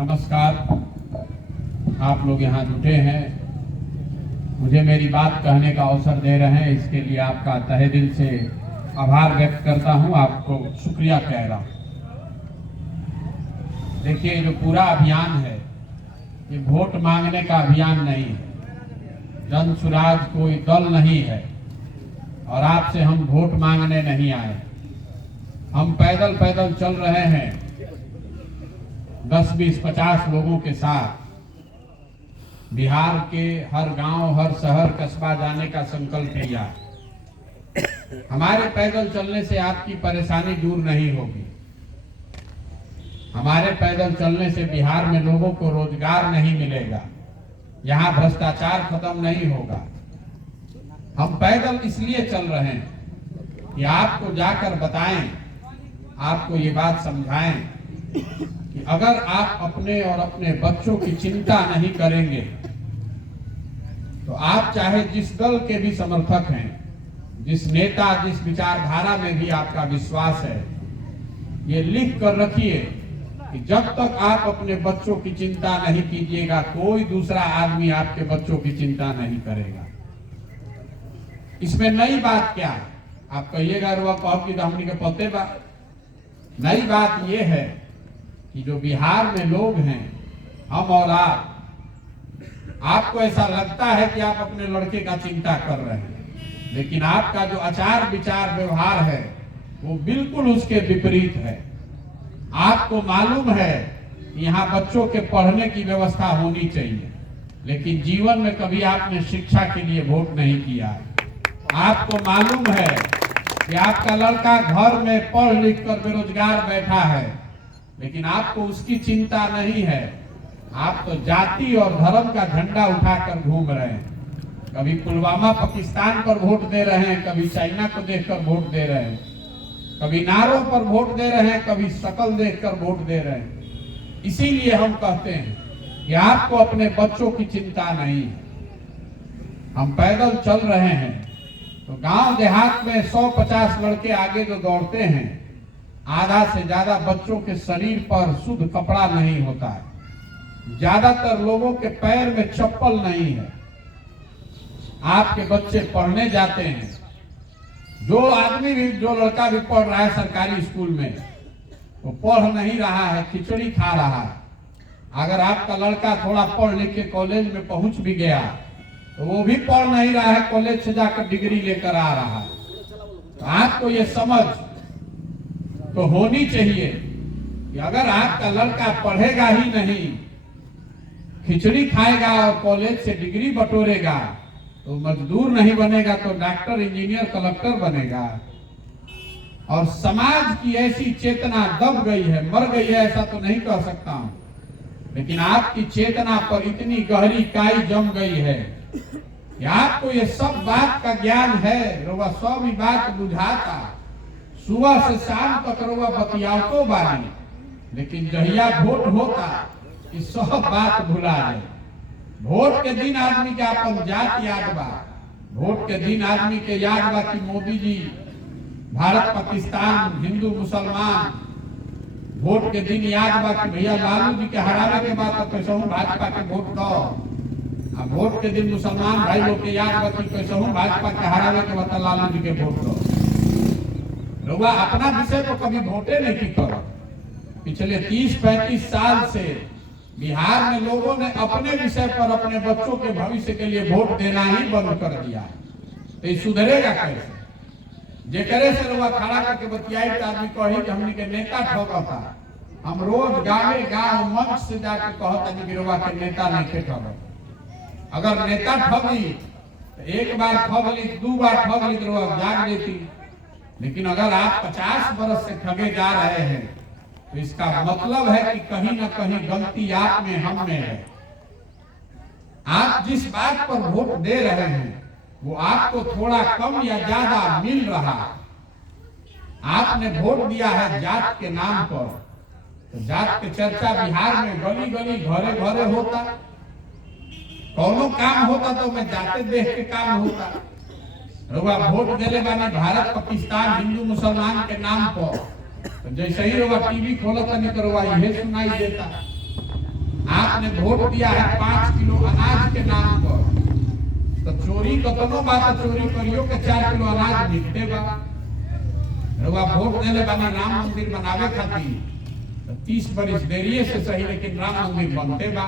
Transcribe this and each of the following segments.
नमस्कार। आप लोग यहाँ जुटे हैं, मुझे मेरी बात कहने का अवसर दे रहे हैं, इसके लिए आपका तहे दिल से आभार व्यक्त करता हूँ, आपको शुक्रिया कह रहा हूँ। देखिए, जो पूरा अभियान है ये वोट मांगने का अभियान नहीं है, जन सुराज कोई दल नहीं है और आपसे हम वोट मांगने नहीं आए। हम पैदल पैदल चल रहे हैं 10, 20, 50 लोगों के साथ बिहार के हर गांव, हर शहर, कस्बा जाने का संकल्प लिया। हमारे पैदल चलने से आपकी परेशानी दूर नहीं होगी। हमारे पैदल चलने से बिहार में लोगों को रोजगार नहीं मिलेगा, यहाँ भ्रष्टाचार खत्म नहीं होगा। हम पैदल इसलिए चल रहे हैं कि आपको जाकर बताएं, आपको ये बात समझाएं कि अगर आप अपने और अपने बच्चों की चिंता नहीं करेंगे तो आप चाहे जिस दल के भी समर्थक हैं, जिस नेता, जिस विचारधारा में भी आपका विश्वास है, ये लिख कर रखिए कि जब तक आप अपने बच्चों की चिंता नहीं कीजिएगा, कोई दूसरा आदमी आपके बच्चों की चिंता नहीं करेगा। इसमें नई बात क्या है? आप कहिएगा रुआ कहो कि हमनी के पते बा। नई बात यह है कि जो बिहार में लोग हैं, हम और आपको ऐसा लगता है कि आप अपने लड़के का चिंता कर रहे हैं, लेकिन आपका जो आचार विचार व्यवहार है वो बिल्कुल उसके विपरीत है। आपको मालूम है कि यहाँ बच्चों के पढ़ने की व्यवस्था होनी चाहिए, लेकिन जीवन में कभी आपने शिक्षा के लिए वोट नहीं किया है। आपको मालूम है कि आपका लड़का घर में पढ़ लिख कर बेरोजगार बैठा है, लेकिन आपको उसकी चिंता नहीं है। आप तो जाति और धर्म का झंडा उठाकर घूम रहे हैं। कभी पुलवामा पाकिस्तान पर वोट दे रहे हैं, कभी चाइना को देखकर वोट दे रहे हैं, कभी नारों पर वोट दे रहे हैं, कभी शकल देखकर वोट दे रहे हैं। इसीलिए हम कहते हैं कि आपको अपने बच्चों की चिंता नहीं है। हम पैदल चल रहे हैं तो गांव देहात में 100-50 लड़के आगे जो दौड़ते हैं, आधा से ज्यादा बच्चों के शरीर पर शुद्ध कपड़ा नहीं होता है। ज्यादातर लोगों के पैर में चप्पल नहीं है। आपके बच्चे पढ़ने जाते हैं, जो आदमी भी, जो लड़का भी पढ़ रहा है सरकारी स्कूल में, वो पढ़ नहीं रहा है, खिचड़ी खा रहा है। अगर आपका लड़का थोड़ा पढ़ लिख के कॉलेज में पहुंच भी गया तो वो भी पढ़ नहीं रहा है, कॉलेज से जाकर डिग्री लेकर आ रहा है। तो आपको ये समझ तो होनी चाहिए कि अगर आपका लड़का पढ़ेगा ही नहीं, खिचड़ी खाएगा और कॉलेज से डिग्री बटोरेगा, तो मजदूर नहीं बनेगा तो डॉक्टर, इंजीनियर, कलेक्टर बनेगा। और समाज की ऐसी चेतना दब गई है, मर गई है, ऐसा तो नहीं कह सकता हूं, लेकिन आपकी चेतना पर इतनी गहरी काई जम गई है कि आपको ये सब बात का ज्ञान है, रोवा सब ही बात बुझाता, सुबह से शाम तक रोवा बतियावतो बानी, लेकिन जहिया वोट होता कि सब बात भुला जाए। वोट के दिन आदमी के अपन जात याद बा, वोट के दिन आदमी के याद बा कि मोदी जी भारत पाकिस्तान, हिंदू मुसलमान। वोट के दिन याद बा कि भैया लालू जी के हराने के बाद तो कैसे हूँ भाजपा के वोट दो। अब वोट के दिन मुसलमान भाई लोग के याद बा कि कैसे हूँ भाजपा के हराने के बाद लालू जी के वोट दो। लोग अपना विषय को कभी वोटे नहीं करो। पिछले 30-35 साल से बिहार में लोगों ने अपने विषय पर, अपने बच्चों के भविष्य के लिए वोट देना ही बंद कर दिया है। तो ये सुधरेगा कैसे? जेकरे से लोग खड़ा करके बतियाई आदमी कही कि हमनी के नेता ठगता। हम रोज गावे गांव मंच से जाके कहता कि रोवा के नेता नहीं ठग। अगर नेता ठगी तो एक बार ठग ली, 2 बार ठग ली तो जाग लेती, लेकिन अगर आप 50 बरस से ठगे जा रहे हैं तो इसका मतलब है कि कहीं ना कहीं गलती आप में, हम में है। आप जिस बात पर वोट दे रहे हैं वो आपको थोड़ा कम या ज्यादा मिल रहा है। आपने वोट दिया है जात के नाम पर, तो जात के चर्चा बिहार में गली गली, घरे घरे होता। कौनो काम होता तो मैं जाते देख के काम होता। रुआ वोट देले बानी भारत पाकिस्तान, हिंदू मुसलमान के नाम पर, तो जैसे ही रुआ टीवी खोलता नहीं तो रुआ यह सुनाई देता आपने वोट दिया है 5 किलो अनाज के नाम पर, तो चोरी कतनो बात चोरी करियो के 4 किलो अनाज मिलते बा। रउआ वोट देले बानी राम मंदिर बनावे खातिर, तो 30 बरिस देरिये से सही लेकिन राम मंदिर बनते बा।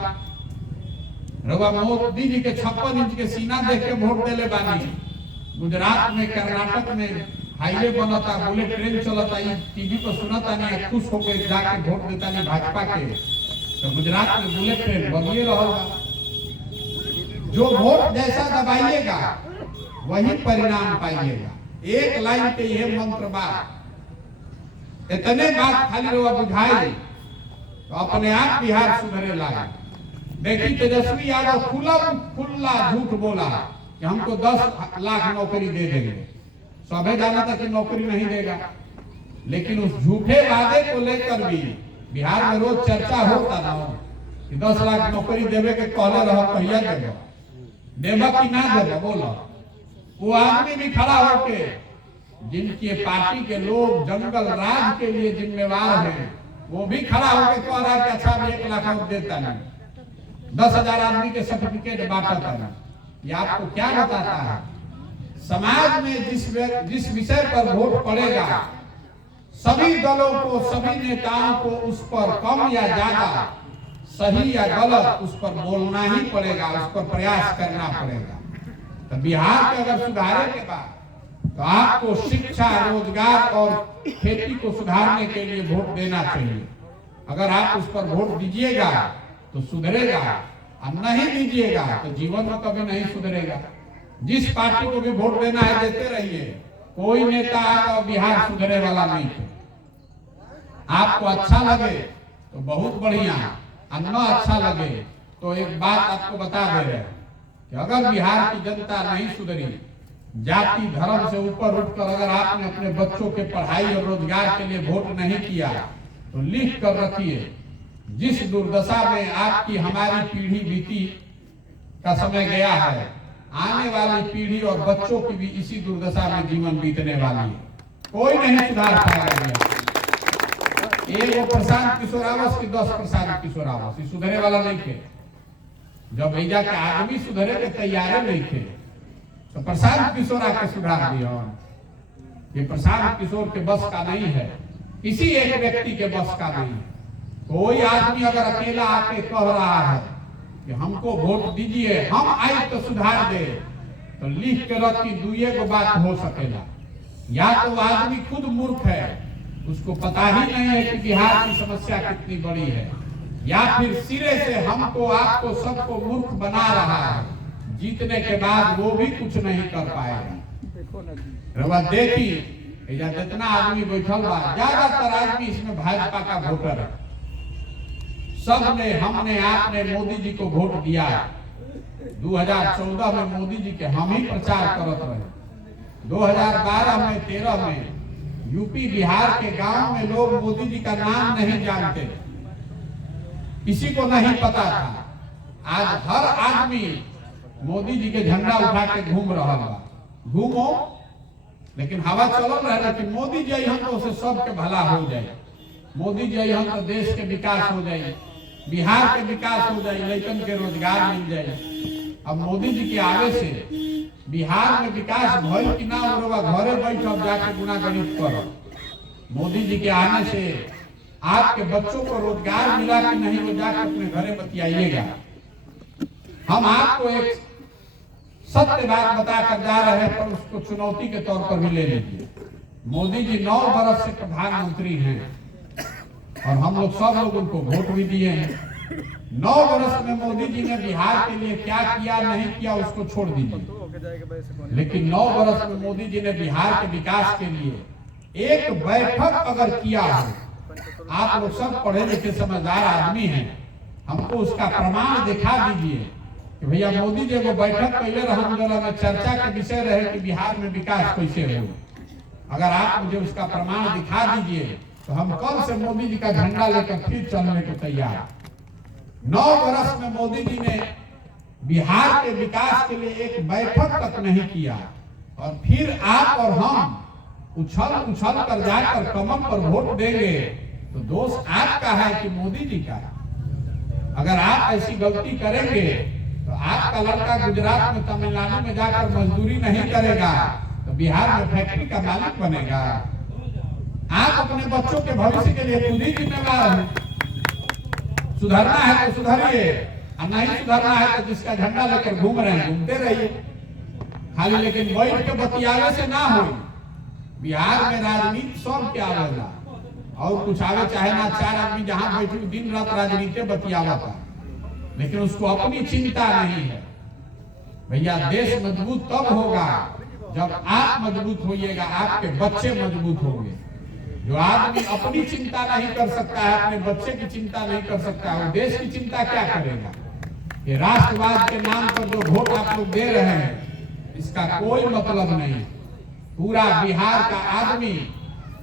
रउआ मोदी जी के 56 इंच के सीना देख के वोट देले बानी। गुजरात में कर्नाटक में हाईवे बनता, बुलेट ट्रेन चलता, टीवी पर सुनता नहीं, खुश होकर जाके वोट देता नहीं भाजपा के। तो गुजरात में बुलेट ट्रेन बनिए रहेगा। जो वोट जैसा दबाइएगा वही परिणाम पाइएगा। एक लाइन के यह मंत्र बात, इतने बात खाली रउआ बुझाई तो अपने आप बिहार सुधरे लगा। देखिए तेजस्वी यादव खुला झूठ बोला कि हमको 10 लाख नौकरी दे देंगे। सबे जाना था कि नौकरी नहीं देगा, लेकिन उस झूठे वादे को लेकर भी बिहार में रोज चर्चा होता ना कि 10 लाख नौकरी देवे के कहले रह कहिया देगा, देवा कि ना देगा बोलो। वो आदमी भी खड़ा होके जिनकी पार्टी के लोग जंगल राज के लिए जिम्मेवार हैं, वो भी खड़ा होके कह रहा है कि अच्छा 1 लाख देता नहीं, 10,000 आदमी के सर्टिफिकेट बांटता नहीं। ये आपको क्या बताता है? समाज में जिस विषय पर वोट पड़ेगा, सभी दलों को, सभी नेताओं को उस पर कम या ज्यादा, सही या गलत, उस पर बोलना ही पड़ेगा, उस पर प्रयास करना पड़ेगा। तो बिहार के अगर सुधारे के बाद तो आपको शिक्षा, रोजगार और खेती को सुधारने के लिए वोट देना चाहिए। अगर आप उस पर वोट दीजिएगा तो सुधरेगा, और नहीं दीजिएगा तो जीवन में कभी नहीं सुधरेगा। जिस पार्टी को भी वोट देना है देते रहिए, कोई नेता आएगा बिहार सुधरे वाला नहीं है। आपको अच्छा लगे तो बहुत बढ़िया, अन्ना अच्छा लगे तो एक बात आपको बता दे रहे हैं कि अगर बिहार की जनता नहीं सुधरी, जाति धर्म से ऊपर उठकर अगर आपने अपने बच्चों के पढ़ाई और रोजगार के लिए वोट नहीं किया तो लिख कर रखिए, जिस दुर्दशा में आपकी हमारी पीढ़ी बीती का समय गया है, आने वाली पीढ़ी और बच्चों की भी इसी दुर्दशा में जीवन बीतने वाली है। कोई नहीं सुधार पाएगा। एक वो प्रशांत किशोर आवास की 10 प्रशांत किशोर आवास सुधरे वाला नहीं थे। जब भैया के आदमी सुधरे के तैयार नहीं थे तो प्रशांत किशोर आके सुधार दिया। ये प्रशांत किशोर के बस का नहीं है, किसी एक व्यक्ति के बस का नहीं है। कोई आदमी अगर अकेला आके कह रहा है कि हमको वोट दीजिए, हम आए तो सुधार दे, तो लिख के रखी दुए को बात हो सकेगा। या तो आदमी खुद मूर्ख है, उसको पता ही नहीं है कि बिहार की समस्या कितनी बड़ी है, या फिर सिरे से हमको, आपको, सबको मूर्ख बना रहा है। जीतने के बाद वो भी कुछ नहीं कर पाएगा। देखी जितना आदमी बैठल बा, ज्यादातर आदमी इसमें भाजपा का वोटर है। सबने, हमने, आपने मोदी जी को वोट दिया। 2014 में मोदी जी के हम ही प्रचार करते रहे। 2012 में, 13 में यूपी बिहार के गांव में लोग मोदी जी का नाम नहीं जानते, किसी को नहीं पता था। आज हर आदमी मोदी जी के झंडा उठा के घूम रहा है। घूमो, लेकिन हवा चल रहा है, लेकिन मोदी जी हम तो उसे सबके भला हो जाए, मोदी जी हम तो देश के विकास हो जाए, बिहार के विकास हो जाए, लड़कन के रोजगार मिल जाए। अब मोदी जी के आगे से बिहार में विकास भइल कि ना हो, घरे बैठ अब जाके गुना गणित करो। मोदी जी के आने से आपके बच्चों को रोजगार मिला कि नहीं, वो जाकर अपने घरे बतियाइएगा। हम आपको एक सत्य बात बताकर जा रहे हैं, पर उसको चुनौती के तौर पर भी ले लीजिए। मोदी जी 9 बरस से प्रधानमंत्री हैं और हम लोग सब लोग उनको वोट भी दिए हैं। 9 वर्ष में मोदी जी ने बिहार के लिए क्या किया नहीं किया उसको छोड़ दीजिए, लेकिन 9 वर्ष में मोदी जी ने बिहार के विकास के लिए एक बैठक अगर किया हो, आप लोग सब पढ़े लिखे समझदार आदमी हैं, हमको उसका प्रमाण दिखा दीजिए कि भैया मोदी जी को बैठक पहले रहमदुल्लाह में चर्चा के विषय रहे कि बिहार में विकास कैसे हो। अगर आप मुझे उसका प्रमाण दिखा दीजिए तो हम कल से मोदी जी का झंडा लेकर फिर चलने को तैयार। 9 वर्ष में मोदी जी ने बिहार के विकास के लिए एक बैठक तक नहीं किया, और फिर आप और हम उछल कर जाकर कमल पर वोट देंगे तो दोष आपका है कि मोदी जी का? अगर आप ऐसी गलती करेंगे तो आपका लड़का गुजरात में, तमिलनाडु में जाकर मजदूरी नहीं करेगा तो बिहार में फैक्ट्री का मालिक बनेगा। आप अपने बच्चों के भविष्य के लिए खुद ही जिम्मेदार हैं। सुधरना है तो सुधरिए, और नहीं सुधरना है तो जिसका झंडा लेकर घूम रहे हैं घूमते रहिए, खाली लेकिन बैठ के बतियावे से ना हो। बिहार में राजनीति सब क्या आवेगा, और कुछ आवे चाहे ना, 4 आदमी जहां बैठे दिन रात राजनीति बतियावा था, लेकिन उसको अपनी चिंता नहीं है। भैया देश मजबूत तब होगा जब आप मजबूत होइएगा, आपके बच्चे मजबूत होंगे। जो आदमी अपनी चिंता नहीं कर सकता है, अपने बच्चे की चिंता नहीं कर सकता है, वो देश की चिंता क्या करेगा। ये राष्ट्रवाद के नाम पर जो वोट आप लोग दे रहे हैं, इसका कोई मतलब नहीं। पूरा बिहार का आदमी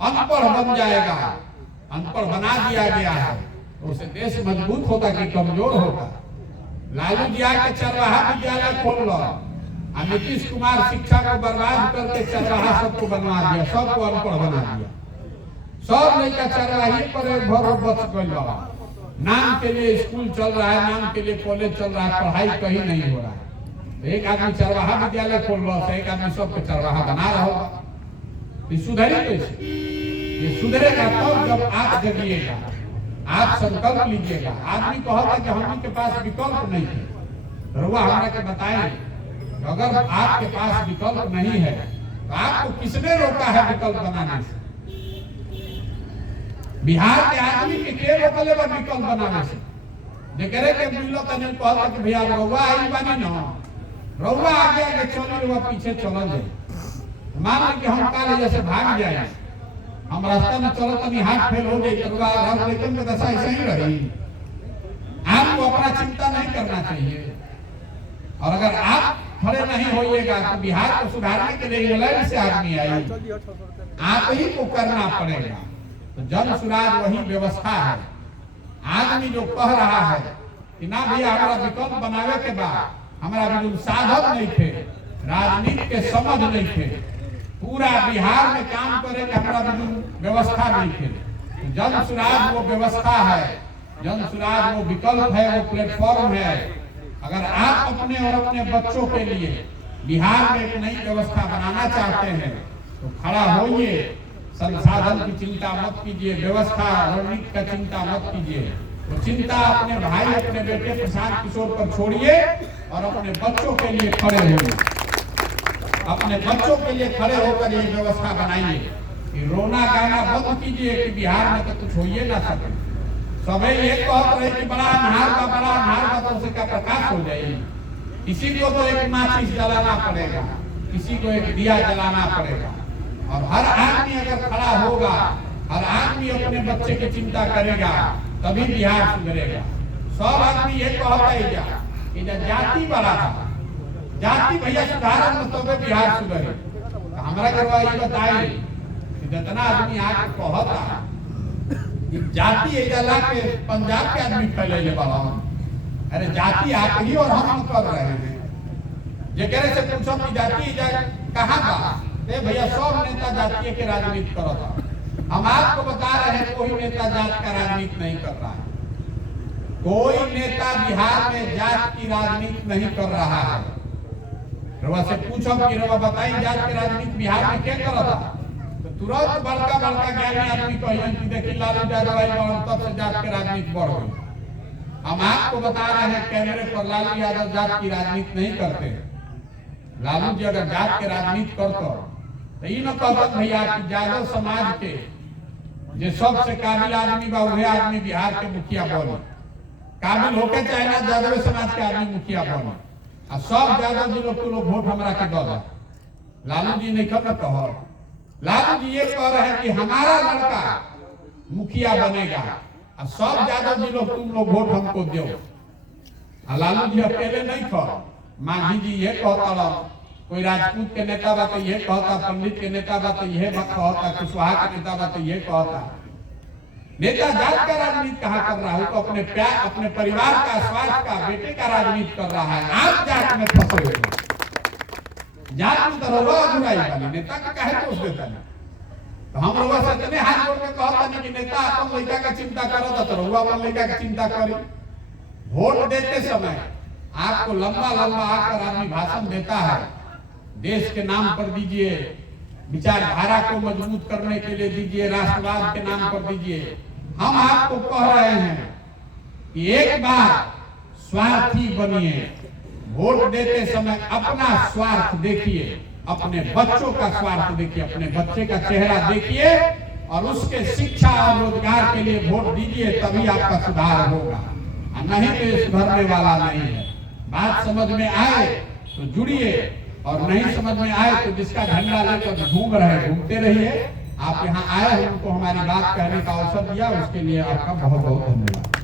अनपढ़ बन जाएगा, अनपढ़ बना दिया गया है, तो उसे देश मजबूत होता कि कमजोर होता। लालू जी आके चरवाहा विद्यालय खोल लो, नीतीश कुमार शिक्षा को बर्बाद करके चरवाहा सबको बनवा दिया, सबको अनपढ़ बना दिया। सब लड़का चरवाही पर भर बच गया। नाम के लिए स्कूल चल रहा है, नाम के लिए कॉलेज चल रहा है, पढ़ाई कहीं नहीं हो रहा है। एक आदमी चरवाहा विद्यालय खोल लो, एक आदमी सबको चरवाहा बना रहा होगा। ये सुधरी कैसे? ये सुधरेगा तब जब आप जगिएगा, आप संकल्प लीजिएगा। आदमी कहता कि हम के पास विकल्प नहीं है, रुआ हमारा के बताएं, अगर आपके पास विकल्प नहीं है तो आपको किसने रोका है विकल्प बनाने से? बिहार के आदमी के रोकले बा विकल्प बनाने से? जेकरे के मिलो तने कहता कि भैया रउआ आई बानी न, रउआ आगे आगे चली, रउआ पीछे चलल जाए। मान ली कि हम काले जैसे भाग जाए, हम रास्ता में चलो तनी हाथ फेल हो जाए, रउआ राम लेकिन में दशा ऐसे ही रही। आपको अपना चिंता नहीं करना चाहिए, और अगर आप खड़े नहीं होइएगा तो बिहार को सुधारने के लिए इंग्लैंड से आदमी आई, आप ही को करना पड़ेगा। तो जन सुराज वही व्यवस्था है। आदमी जो कह रहा है कि ना भैया हमारा विकल्प बनावे के बाद हमारा भी साधन नहीं थे, राजनीति के समझ नहीं थे, पूरा बिहार में काम करे कि हमारा भी व्यवस्था नहीं थे। तो जन सुराज वो व्यवस्था है, जन सुराज वो विकल्प है, वो प्लेटफॉर्म है। अगर आप अपने और अपने बच्चों के लिए बिहार में एक नई व्यवस्था बनाना चाहते हैं तो खड़ा होइए। संसाधन की चिंता मत कीजिए, व्यवस्था रणनीति का चिंता मत कीजिए। तो चिंता अपने भाई, अपने बेटे प्रशांत किशोर पर छोड़िए और अपने बच्चों के लिए खड़े होइए। अपने बच्चों के लिए खड़े होकर ये व्यवस्था बनाइए कि रोना गाना बंद कीजिए कि बिहार में तो कुछ होइए ना सके। सबे ये कहते रहे कि बड़ा अन्हार का तो उसका प्रकाश हो जाएगी। किसी को तो एक माचिस जलाना पड़ेगा, किसी को एक दिया जलाना पड़ेगा। और हर आदमी अगर खड़ा होगा, हर आदमी अपने बच्चे की चिंता करेगा, तभी बिहार सुधरेगा। सब आदमी ये कहता ही जा कि जाति बड़ा था, जाति भैया सुधार में तब बिहार सुधरे। तो हमारा करवा ये बताए कि जितना आदमी आके कहता जाति एजला के पंजाब के आदमी फैले वाला, अरे जाति आप ही और हम कर रहे हैं। जेकरे से पूछो कि जाति कहाँ का, भैया सब नेता जातीय के राजनीति करो था। हम आपको बता रहे हैं कोई नेता जात का राजनीति नहीं कर रहा है। कोई नेता बिहार में जात की राजनीति नहीं कर रहा है। रवा से पूछो कि रवा बताइए जात की राजनीति बिहार में क्या कर रहा था, तो तुरंत बड़का बड़का ज्ञानी आदमी कहिए कि देखिए लालू यादव तब से जात की राजनीति बढ़ गई। हम आपको बता रहे हैं कैमरे पर लालू यादव जात की राजनीति नहीं करते। लालू जी अगर जात के राजनीति करते तो ये न कहते भैया कि यादव समाज के जो सबसे काबिल आदमी बा वही आदमी बिहार के मुखिया बने। काबिल होके चाहे ना यादव समाज के आदमी मुखिया बने, और सब यादव जी लोग वोट हमरा के दो। लालू जी नहीं खबर कहो, लालू जी ये कह रहे हैं कि हमारा लड़का मुखिया बनेगा और सब यादव जी लोग तुम लोग वोट हमको दो। लालू जी अकेले नहीं कहो, मांझी जी ये कहता, कोई राजपूत के नेता बा तो ये कहता, पंडित के नेता बा तो ये कहता, कुशवाहा के नेता बा तो ये कहता। नेता जात का राजनीति कहाँ कर रहा है? तो अपने प्यार, अपने परिवार का, स्वास्थ्य का, बेटे का राजनीति कर रहा है। आप जात में फंसे हुए, जात में तो रवा जुड़ाई वाली नेता का काहे दोष देता है? तो हम रवा से इतने हाथ जोड़ के कहता नहीं कि नेता अपन लड़का का चिंता करो तो रवा अपन लड़का की चिंता करी। वोट देते समय आपको लंबा लंबा आकर आदमी भाषण देता है, देश के नाम पर दीजिए, विचारधारा को मजबूत करने के लिए दीजिए, राष्ट्रवाद के नाम पर दीजिए। हम आपको कह रहे हैं कि एक बार स्वार्थी बनिए, वोट देते समय अपना स्वार्थ देखिए, अपने बच्चों का स्वार्थ देखिए, अपने बच्चे का चेहरा देखिए और उसके शिक्षा और रोजगार के लिए वोट दीजिए, तभी आपका सुधार होगा, नहीं तो ये सुधरने वाला नहीं है। बात समझ में आए तो जुड़िए और नहीं समझ में आए तो जिसका झंडा लेकर घूम रहे घूमते रहिए। आप यहाँ आए हैं, उनको हमारी बात कहने का अवसर दिया, उसके लिए आपका बहुत बहुत धन्यवाद।